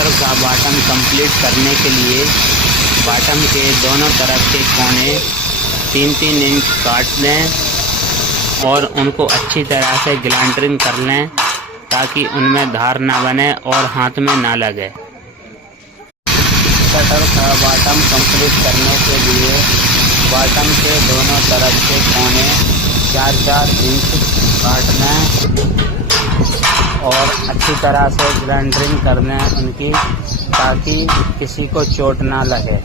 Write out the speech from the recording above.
Cutter का bottom complete करने के लिए बॉटम के दोनों तरफ के कोने 3-3 इंच काट लें और उनको अच्छी तरह से ग्राइंडिंग कर लें ताकि उनमें धार ना बने और हाथ में ना लगे। कटर का बॉटम कंप्लीट करने के लिए बॉटम के दोनों तरफ के कोने 4-4 इंच काट लें और अच्छी तरह से ग्राइंडिंग कर लें उनकी, ताकि किसी को चोट ना लगे।